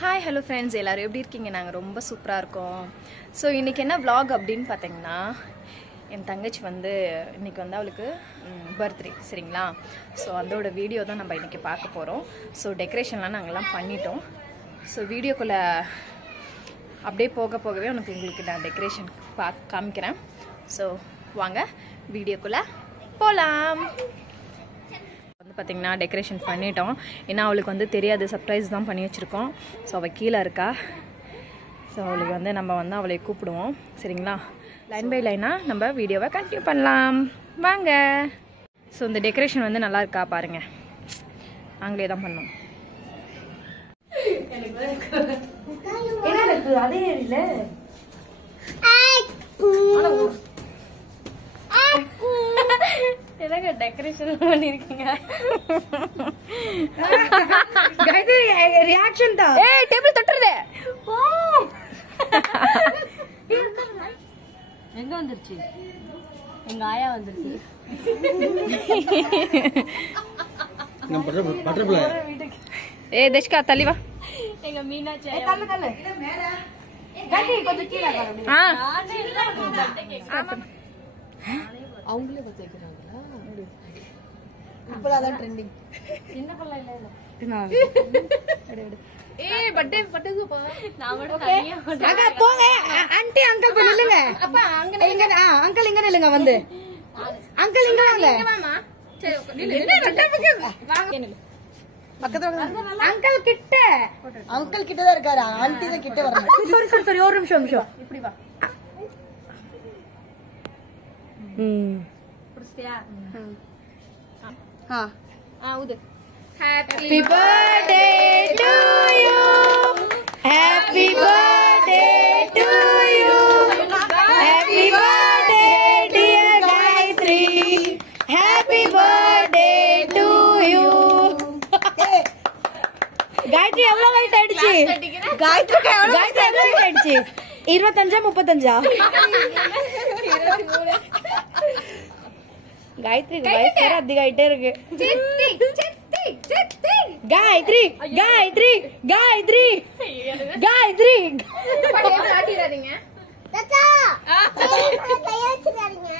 Hi hello friends, எல்லோரும் எப்படி இருக்கீங்க? நாங்கள் ரொம்ப சூப்பராக இருக்கோம். ஸோ இன்றைக்கி என்ன vlog அப்படின்னு பார்த்தீங்கன்னா, என் தங்கச்சி இன்றைக்கி அவளுக்கு பர்த்டே, சரிங்களா? ஸோ அதோட வீடியோ தான் நம்ம இன்றைக்கி பார்க்க போகிறோம். ஸோ டெக்கரேஷன்லாம் நாங்கள்லாம் பண்ணிட்டோம். ஸோ வீடியோக்குள்ளே அப்படியே போகவே உங்களுக்கு நான் டெக்கரேஷன் காமிக்கிறேன். ஸோ வாங்க வீடியோக்குள்ளே போகலாம். பார்த்திங்கன்னா டெக்கரேஷன் பண்ணிட்டோம். ஏன்னா அவளுக்கு தெரியாது, சர்ப்ரைஸ் தான் பண்ணி வச்சுருக்கோம். ஸோ அவள் கீழே இருக்கா. ஸோ அவளுக்கு நம்ம அவளை கூப்பிடுவோம், சரிங்களா? லைன் பை லைனாக நம்ம வீடியோவை கண்டினியூ பண்ணலாம் வாங்க. ஸோ இந்த டெக்கரேஷன் நல்லா இருக்கா பாருங்கள். நாங்களே தான் பண்ணோம். அதே இல்லை எதாங்க டெக்கரேஷன் பண்ணிருக்கீங்க? ரியாக்ஷன் தான். ஏய் டேபிள் தொட்டுறதே. எங்க வந்துருச்சு? எங்க ஆயா வந்துருச்சு. ஏய் தேஷ்கா தள்ளி வா. எங்க மீனாட்சி தள்ளு. கட்டி கொஞ்சம் கீழ வா. அவங்களே பத்த வைக்கிறாங்களா? இப்பதான் அதான் ட்ரெண்டிங். சின்ன பிள்ளை இல்ல. ஏய் பட்டேங்கப்பா. நான் மட்டும் தனியா அங்க போங்க. ஆன்ட்டி அங்கிள் போய் நில்லுங்க. அப்பா அங்க இங்க அங்கிள் இங்க நில்லுங்க அங்கிள் இங்க வாங்க. வாமா. சரி நில்லு. வாங்க நில்லு. பக்கத்துல அங்கிள் கிட்ட. அங்கிள் கிட்ட தான் இருக்காரு. ஆன்ட்டி தான் கிட்ட வரணும். சரி ஒரு நிமிஷம். இப்படி வா. புடிச்சியா? ஊது. Happy birthday to you. Happy birthday to you. Happy birthday dear Gayatri. Happy birthday to you. Gayatri எவ்வளவு வயசு ஆயிடுச்சு? Gayatri எவ்வளவு வயசு ஆயிடுச்சு? 25 35 गायत्री वयस வேற அதிகாயிட்டே இருக்கு. गायत्री படையல ஆட்டிராதீங்க தாத்தா. கையாச்சிராதீங்க.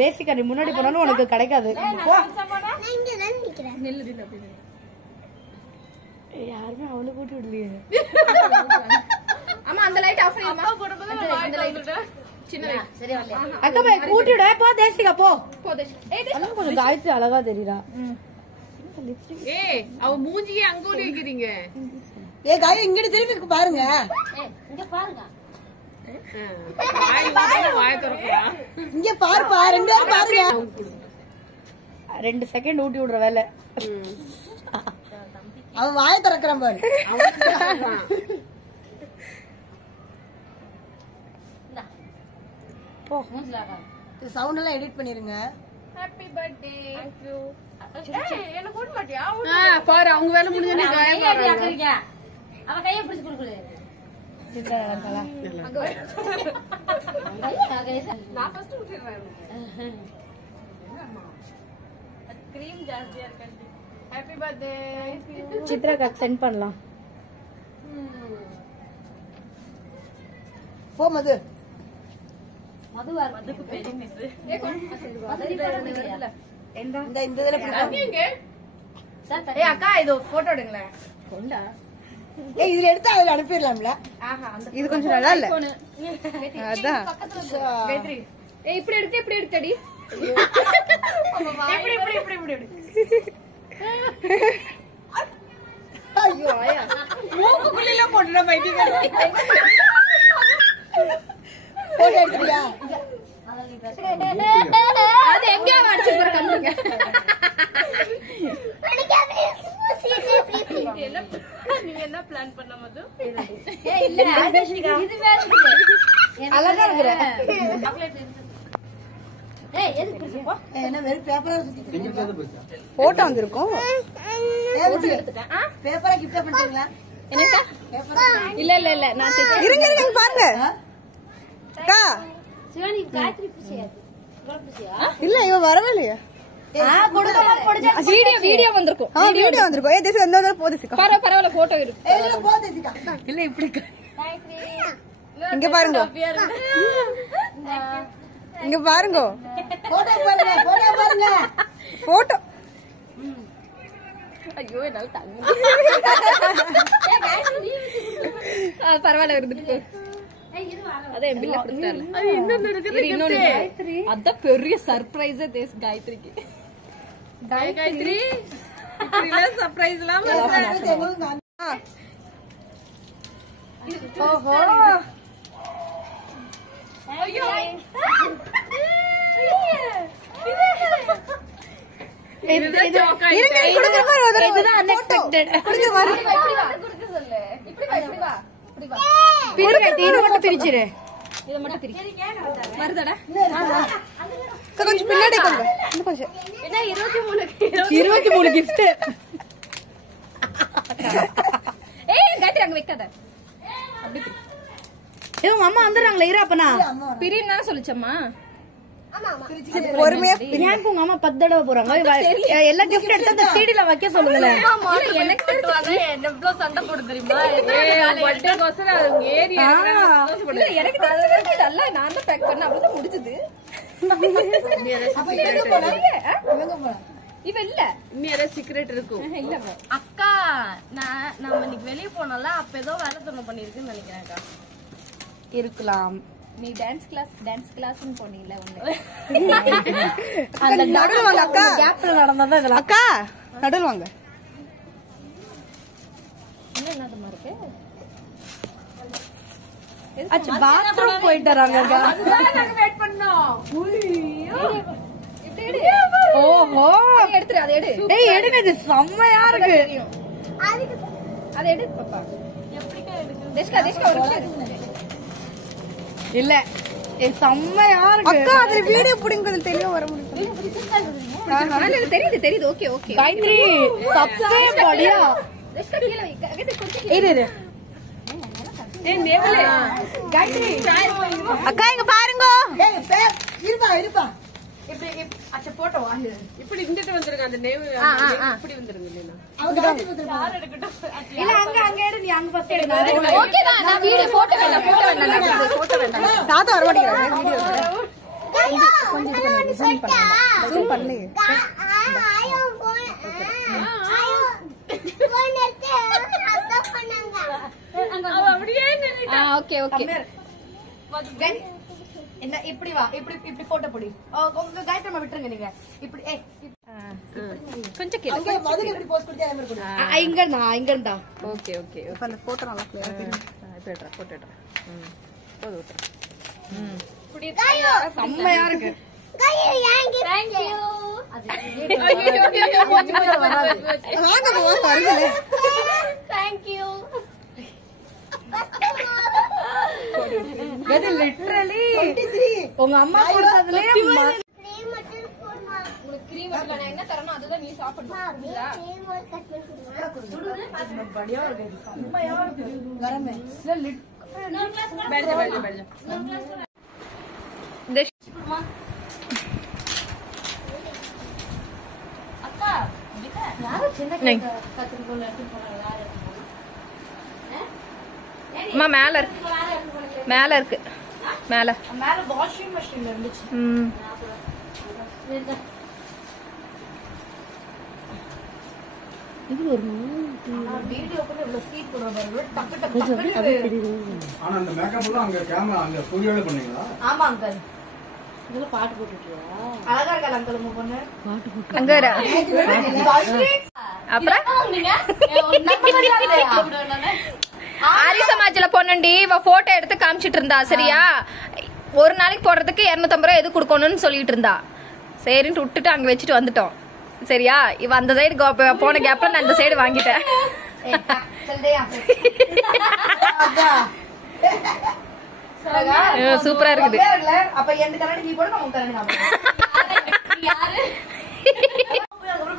தேசிகா நீ முன்னாடி போனாலும் உனக்கு கிடைக்காது. போ. நான் இங்க தான் நிக்கிறேன். நெல்லு அப்படி. யாருமே அவளை கூட்டி விடலையே. ஆமா அந்த லைட் ஆஃப் பண்ணி. அப்பா போடும்போது அந்த லைட் சின்ன லைட் சரியா வரல. அக்கா போய் கூட்டி விடு. போ தேசிகா போ. தேசிகா. ஏய் தேசிகா கொஞ்சம் காயத்ரி அழகா தெரியுதா? ஏய் அவ மூஞ்சியே அங்க ஓடி வைக்கிறீங்க. ஏய் காய இங்க திருப்பி பாருங்க. ஏய் இங்க பாருங்க. வாய் திறக்கறா. இங்க பாருப்பா. ரெண்டு பேரும் பாருங்க. 2 செகண்ட் ஊட்டி விடுற வேலை. அவன் வாயை திறக்கறான் பாரு. போ. சவுண்ட் எல்லாம் எடிட் பண்ணிருங்க. Happy birthday. Thank you. ஏய் என்ன போட மாட்டியா? பாரு அவங்க வேலை முடிஞ்ச நீ காய பாருங்க. அவ கையை பிடிச்சு குடுக்குது. சித்ரா நல்லா. நான் ஃபர்ஸ்ட் ஊத்திறேன். கிரீம் ஜாஸ்தியா இருக்கு. Happy birthday. சித்ராக்கு சென்ட் பண்ணலாம். போ மது. மதுக்கு பெரிய மிஸ். இந்த இதல பிடிங்க. ஏய் அக்கா இது போட்டோ எடுங்களே. கொண்டா. ஏய் இதுல எடுத்து அதுல அனுப்பிடலாம்ல. ஆஹா இது கொஞ்சம் நல்லா இல்ல. அதான் காயத்ரி. ஏய் இப்படி எடுத்தடி. இப்படி. ஐயோ ஆயா. மூக்குக்குள்ள போடுற பைட்டிங்க. போட்டோ எடுத்துறியா? அது எங்க வாட்ச் போற கம்முங்க. நீங்க என்ன பிளான் பண்ண மது? ஏய் இல்ல இது வேற அழகா இருக்குற. சாக்லேட் இருக்கு. ஏய் எதுக்கு பிடிச்சு போ? என்ன வெறும் பேப்பரா சுத்திட்டு போட்டோ வந்திருக்கும். எடுத்துட்டேன். பேப்பரா கிஃப்ட் பண்ணிட்டீங்களா? என்னக்கா? இல்ல நான் இருங்க பாருங்க. அக்கா சிவானி காயத்ரி பிடிச்சியா? இல்ல இவ வரவே இல்லையா? வீடியோ வந்திருக்கும். வீடியோ வந்திருக்கும். ஏ தேசி வந்தா போதேசிக்கா. பரவாயில்ல போட்டோ இருக்கு. இல்ல போதேசிக்கா. இல்ல இப்படி இங்க பாருங்க. இங்க பாருங்க. போட்டோ பாருங்க. போட்டோ. ஐயோ என்னால தாங்க. பரவாயில்ல இருந்துட்டு. அதான் என் பில்ல கொடுத்தாரு. இன்னொன்னு இருக்குது. அதான் பெரிய சர்ப்ரைஸ் தேஸ் காயத்ரிக்கு. காயத்ரி இப்படில சர்ப்ரைஸ்லாம் பண்ணுங்க. ஓஹோ. ஐயோ. இதுதான் ஜோக்கா. குடுங்க பாரு. இதுதான் அன்எக்ஸ்பெக்டட். குடுங்க பாரு. இப்படி வா. குடுக்க சொல்லு. இப்படி வா. இப்படி வா. இப்படி வா. பிரிங்க. இது மட்டும் பிரிச்சிரு. இத மட்டும் பிரி. வருதடா. கொஞ்சம் பின்னாடி கொண்டு. இன்னும் கொஞ்சம். என்ன 23 gift. ஏய் காயத்ரி அங்க வைக்காத. அப்படி பிரி. ஏ உங்க அம்மா வந்துறாங்களே இரு அப்பனா. பிரின்னா சொல்லுச்சம்மா. பொறுமையா ஏன் உங்க அம்மா 10 தடவை போறாங்க. எல்லா gift எடுத்து அந்த சீடில வைக்க சொல்லுங்க. எனக்கு கட்டுவாங்க. என்ன இவ்ளோ சண்டை போடு தெரியுமா? பர்த்டே கோசர ஏறி இல்ல எனக்கு தெரிஞ்சது நல்லா நான் தான் பேக் பண்ண அவ்வளவு முடிஞ்சது. அப்ப எங்க போறாங்க? எங்க போறாங்க? இவ இல்ல இன்னொரு சீக்ரெட் இருக்கும். இல்ல அக்கா நம்ம இன்னைக்கு வெளிய போனோம்ல அப்ப ஏதோ வேலை தொண்ணு பண்ணிருக்குன்னு நினைக்கிறேன் அக்கா. இருக்கலாம். நீ டான்ஸ் கிளாஸ்னு போனீல ஒண்ணு. அந்த நடுவுல வாங்க அக்கா. கேப்ல நடந்ததா இதெல்லாம். அக்கா நடுவுல வாங்க. என்னமா இருக்கு? அச்ச பாத்ரூம் போயிட்டறாங்க. அதுதான் நாங்க வெயிட் பண்ணோம். ஐயோ. எடு. ஓஹோ. எடுத்துரு அத எடு. டேய் எடுங்க இது செம்மையா இருக்கு. அத எடு பாப்பா. எப்படிக்கா எடுக்கு? தேஷ்கா ஒரு நிமிஷம். இல்ல ஏ செம்மையா இருக்கு. அக்கா அதுல வீடியோ புடிங்க கொஞ்சம் தெளிவா வர முடியும். எனக்கு தெரியுது. ஓகே. காயத்ரி சப்ஸ்கிரைப் பண்ணியா? தேஷ்கா கீழ வை. கொஞ்சம் இரு. ஏய் நேவலே. காயத்ரி அக்கா இங்க பாருங்க. ஏய் இருப்பா. இப்படி அச்ச போட்டோ வா. இப்படி இங்கிட்டு வந்துருங்க அந்த நேம் இப்படி வந்துருங்க இல்லனா. யார் எடுக்கட்டும். இல்ல அங்க எடு நீ அங்க ஃபர்ஸ்ட் எடு. ஓகே தான் நான் வீடியோ போட்டோ வேண்டாம். தாத்தா வர மாட்டேங்கிறாரு வீடியோல. கொஞ்சம் ஜூம் பண்ணு. அப்படியே நின்னுட்டா. ஓகே. என்ன இப்படி வா. இப்படி போட்டோ போடு. உங்க காயத்ரி அம்மா விட்டுருங்க நீங்க. இப்படி கொஞ்சம் கீழ. இப்படி போஸ்ட் கொடுத்தா அதே மாதிரி கொடு. இங்க இருந்தா. ஓகே. இப்ப அந்த போட்டோ நல்லா கிளியரா தெரியும். இப்போ எடுறா போட்டோ எடுறா. போடு ஓகே. இப்படி செம்மையா இருக்கு. Thank you. வாங்க வருங்க. Thank you. இது லிட்டரலி 23 உங்க அம்மா கொடுத்ததுலயே உங்களுக்கு கிரீம் இல்ல நான் என்ன தரணும் அதுதான் நீ சாப்பிடணும். புரியுதா? बढ़िया இருக்கு. செம்மையா இருக்கு. गरम है. बैठ जा. இந்த அக்கா யாரோ சின்ன கத்திரிக்கோல் எடுத்து போறாங்க. யார் எடுத்து போறாங்க? அம்மா மேல இருக்கு. மேல வாஷிங் மெஷின்ல இருந்துச்சு. இது ஒரு வீடியோ கூட இவ்வளவு ஸ்பீட் போடுறாங்க. டக்கு ஆனா அந்த மேக்கப் எல்லாம் அங்க கேமரா அங்க ஸ்டுடியோல பண்ணீங்களா? ஆமா அங்கிள். இதுல பாட்டு போட்டுட்டியா? அழகா இருக்கல அங்கிள் உங்க பொண்ணு. பாட்டு போட்டு அங்க வர. அப்புறம் நீங்க நம்ம மரியாதை அப்படினானே. ஆரி சமாஜ்ல பொண்ணுண்டி இவ போட்டோ எடுத்து காமிச்சிட்டு இருந்தா. சரியா? ஒரு நாளைக்கு போடுறதுக்கு 250 ரூபாய் எது கொடுக்கணும்னு சொல்லிட்டு இருந்தா. சரின்னு விட்டுட்டு அங்க வச்சுட்டு வந்துட்டோம். சரியா? இவ அந்த சைடு போன கேப்ல நான் இந்த சைடு வாங்கிட்டேன். சூப்பரா இருக்குது. அப்ப எந்த கண்ணாடி நீ போடு நான் கண்ணாடி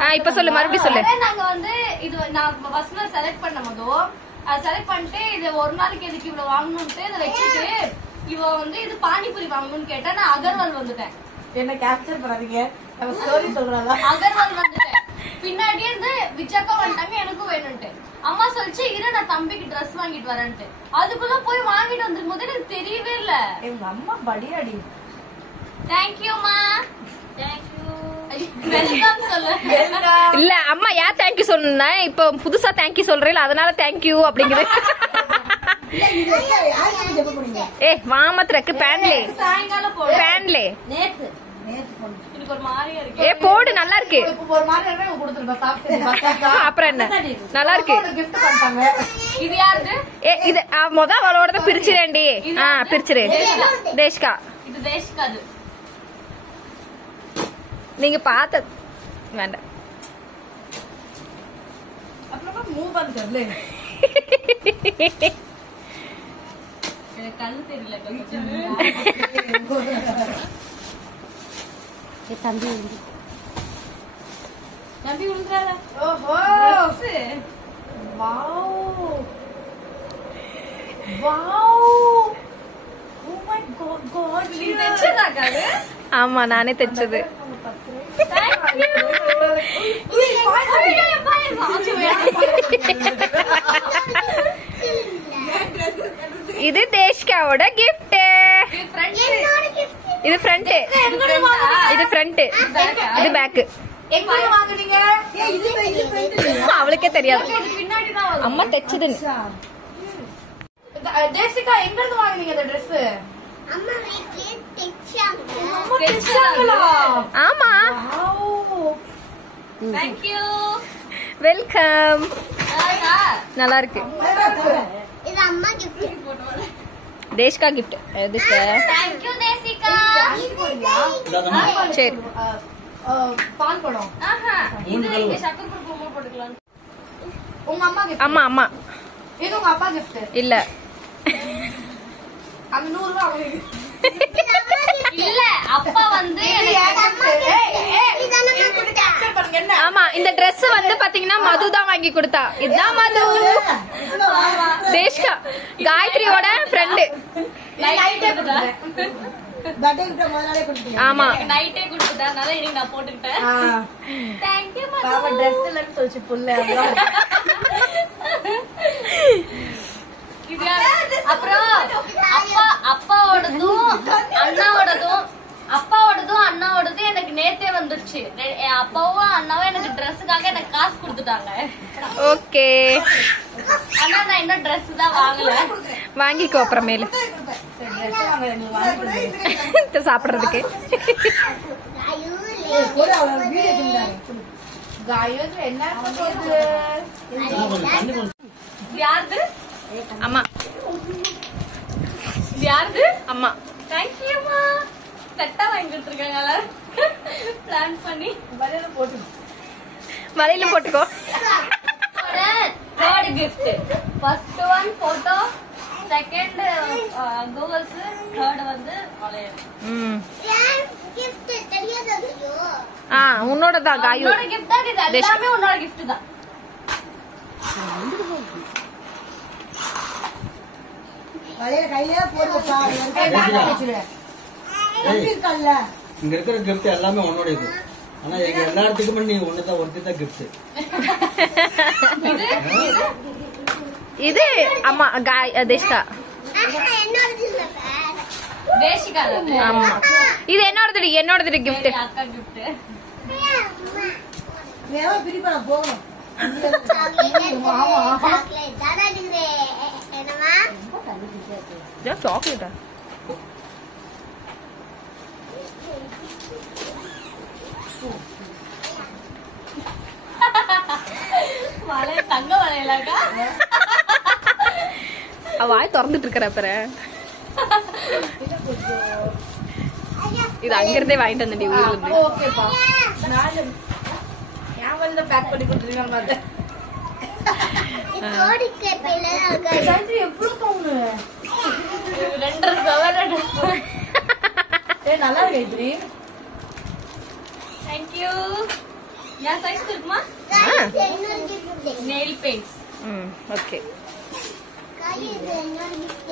நான் இப்ப சொல்லு மறுபடியும் சொல்லு. நாங்க வந்து இது நான் பஸ்ல செலக்ட் பண்ணும்போது செலக்ட் பண்ணிட்டு இது ஒரு நாளைக்கு எதுக்கு இவ்வளவு வாங்கணும்ட்டு இதை வச்சுட்டு இவ வந்து இது பானிபூரி வாங்கணும்னு கேட்டா நான் அகர்வால் வந்துட்டேன். என்ன கேப்சர் பண்ணாதீங்க, நம்ம ஸ்டோரி சொல்றாங்க. அகர்வால் வந்துட்டேன். பின்னாடியே இருந்து விஜாக்கா வந்துட்டாங்க, எனக்கும் வேணும்ட்டு. அம்மா சொல்லிச்சு இரு நான் தம்பிக்கு ட்ரெஸ் வாங்கிட்டு வரேன்ட்டு. அதுக்குள்ள போய் வாங்கிட்டு வந்திருக்கும் போது எனக்கு தெரியவே இல்ல. எங்க அம்மா படியாடி. தேங்க்யூமா. தேங்க்யூ. வெல்கம் சொல்லு. இல்ல அம்மா ஏன் தேங்க்யூ சொன்னா இப்போ புதுசா தேங்க்யூ சொல்றேன் அதனால தேங்க்யூ அப்படிங்குது. ஏ மாமத்திரக்கு பேன்லே சாயங்காலம் போடு. பேன்லே நேத்து எனக்கு ஒரு மாதிரியா இருக்கு. ஏ போடு நல்லா இருக்கு. இப்போ ஒரு மாதிரி இருக்கு, கொடுத்துருப்பேன் சாப்பிட்டு. அப்புறம் என்ன நல்லா இருக்கு. gift பண்ணிட்டாங்க. இது யாருது? ஏ இது மொத அவளோட பிரிச்சிரேன்டி. பிரிச்சிரு. தேஷ்கா இது தேஷ்காது. நீங்க பார்த்த வேண்டாம். அப்புறமா மூவ் பண்ணல. எனக்கு கண்ணு தெரியல கொஞ்சம். தம்பி விழுந்துறாரா? ஓஹோ wow wow oh my god god நீ தெச்சதாக்கா அது? ஆமா நானே தைச்சது. இது தேஷ்காவோட கிஃப்ட். இது ஃப்ரண்ட், இது ஃப்ரண்ட், இது பேக். எங்க வாங்குனீங்க? அவளுக்கே தெரியாது பின்னாடிதான் அம்மா தைச்சதுன்னு. தேசிகா எங்க இருந்து வாங்குனீங்க இந்த Dress? அம்மா வீட்லயே தைச்சாங்க. ஆமா தேங்க்யூ. வெல்கம். நல்லா இருக்கு. இது அம்மா gift. தேஷ்கா கிஃப்ட். தேங்க்யூ தேசிகா. சரி பால் படம். ஆஹா இது இங்க சக்கரை பொங்கல் போட்டுக்கலாம். உங்க அம்மா gift. ஆமா ஆமா இது உங்க அப்பா gift. இல்ல அந்த 100 ரூபாய் அவங்களுக்கு. இல்ல அப்பா வந்து ஆமா இந்த Dress வந்து பாத்தீங்கன்னா மது தான் வாங்கி கொடுத்தா. இதுதான் மது. தேஷ்கா காயத்ரியோட ஃப்ரெண்ட். ஆமா நைட்டே கொடுத்துட்டனால இன்னைக்கு நான் போட்டுக்கிட்டேன். தேங்க்யூ பாவ Dress இல்லன்னு சொல்லிச்சு புள்ள. அப்புறம் அப்பாவோடதும் அண்ணாவோடதும் எனக்கு நேத்தே வந்துருச்சு. என் அப்பாவும் அண்ணாவும் எனக்கு ட்ரெஸ்ஸுக்காக எனக்கு காசு கொடுத்துட்டாங்க. ஓகே ஆனா நான் இன்னும் ட்ரெஸ் தான் வாங்கல. வாங்கிக்கோ அப்புறமேல சாப்பிடுறதுக்கு. காயத்ரி என்ன சொல்றது? யாருது? அம்மா யாருது? அம்மா. தேங்க்யூமா. செட்டா வாங்கி கொடுத்துருக்காங்க பிளான் பண்ணி. வலையில போட்டுக்கோ. Third gift. First one photo, second Google's, third வந்து வளையல். gift தெரியாதோ? உன்னோட தான் காயு. உன்னோட gift தான் இது. எல்லாமே உன்னோட gift தான். வளையல கையில போடுப்பா. இங்க இருக்கிற gift எல்லாமே உன்னோட இது. ஆனா எங்க எல்லாத்துக்குமே நீ ஒண்ணுதான் ஒருத்தி கிஃப்ட். இது அம்மா தேஷ்கா. என்னோடது இல்ல தேசிகா. ஆமா இது என்னோடது கிஃப்ட். அக்கா gift. வேற பிரிப்பா போகணும். சாக்லேட் தான இருக்குது. என்னமா? சாக்லேட்டா? வளையல் தங்க வளையலாக்கா? வாய் திறந்துட்டு இருக்கிற அப்புறம் இது அங்க இருந்தே வாங்கிட்டு வந்தேன் ஊர்ல இருந்து. ஓகேப்பா. நான் ஏன் பேக் பண்ணி கொடுத்துருக்கீங்க பாத்து. தோடி கேப்பையில காயத்ரி எவ்வளவு கவுனு? 2 சவரன். நல்லா இருக்கு காயத்ரி. தேங்க்யூ. என் சைஸ் இருக்குமா? என்னோட gift. Nail paints. ஓகே காய் இது என்னோட gift.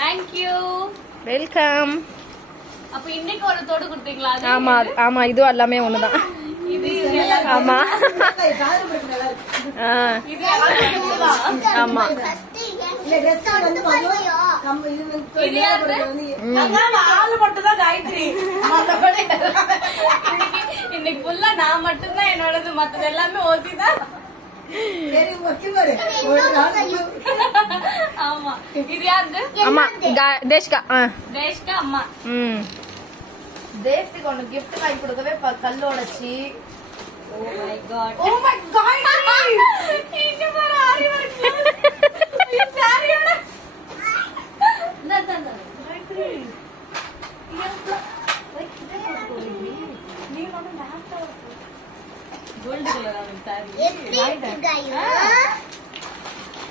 தேங்க்யூ. வெல்கம். அப்ப இன்னைக்கு ஒரு தோடு கொடுத்தீங்களா? அது ஆமா ஆமா இதுவும் எல்லாமே ஒண்ணுதான். இது ஆமா இது எல்லாம் ஆமா இது யாரு? இன்னைக்கு ஃபுல்லா நான் மட்டும்தான் என்னோடது, மத்தது எல்லாமே ஓசிதான். ஆமா இது யாரு? ஆமா தேஷ்கா. தேஷ்கா அம்மா. தேஷ்க்கு ஒண்ணு கிஃப்ட் வாங்கி கொடுக்கவே கல்லு உடைச்சி. Oh my god. Oh my god. இங்க பாரு ஆரி வர்க். ஐயோ சாரியோட. நான் காயத்ரி. நீ வந்து லேப்டாப் கோல்ட் கலர் ஆன சாரி. எப்படி இருக்கு गाइस?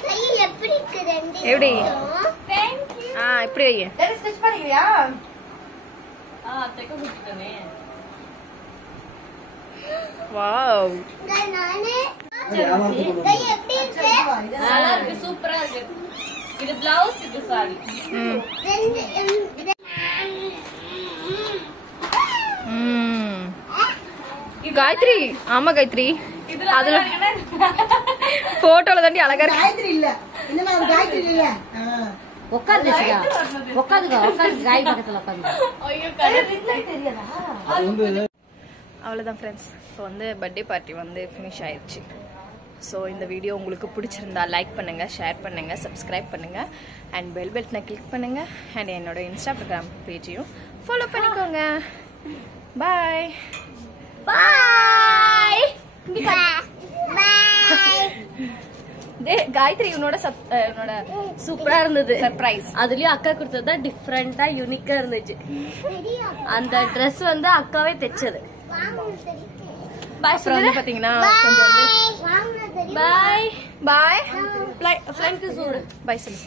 கை எப்படி இருக்கு ரெண்டு? எப்படி? Thank you. இப்படி வை. டேய் ஸ்டிட்ச் பண்ணிக்கறியா? தெக்க குட்டிட்டனே. வாவ். நானே கை எப்படி இருக்கு? நல்லா இருக்கு, சூப்பரா இருக்கு. இது பிளவுஸ், இது சாரி. ரெண்டு காயத்ரி. ஆமா காயத்ரி. இதுல அதுல போட்டோல தாண்டி அழகா இருக்கு. காயத்ரி இல்ல. இன்னும் நான் காயத்ரி இல்ல. உட்காந்துச்சுக்கா, உட்காந்துக்கோ, உட்காந்து காய் பக்கத்துல உட்காந்து. ஐயோ கடவுளே. தெரியாதா? அவ்வளோதான் ஃப்ரெண்ட்ஸ். இப்போ வந்து பர்த்டே பார்ட்டி வந்து ஃபினிஷ் ஆயிடுச்சு. ஸோ இந்த வீடியோ உங்களுக்கு பிடிச்சிருந்தா லைக் பண்ணுங்கள், ஷேர் பண்ணுங்கள், சப்ஸ்கிரைப் பண்ணுங்கள் அண்ட் பெல் பட்டனை கிளிக் பண்ணுங்கள் அண்ட் என்னோட இன்ஸ்டாகிராம் பேஜையும் ஃபாலோ பண்ணிக்கோங்க. பாய் பாய் காயத்ரி. உன்னோட சூப்பரா இருந்தது. சர்ப்ரைஸ். அதுலயும் அக்கா கொடுத்தது தான் டிஃப்ரெண்டா யூனிக்கா இருந்துச்சு. அந்த ட்ரெஸ் வந்து அக்காவே தைச்சது. அப்புறம் வந்து பாத்தீங்கன்னா கொஞ்சம் வந்து பாய் பாய் ஃப்ரெண்ட்க்கு சொல்லு. பாய் சொல்லு.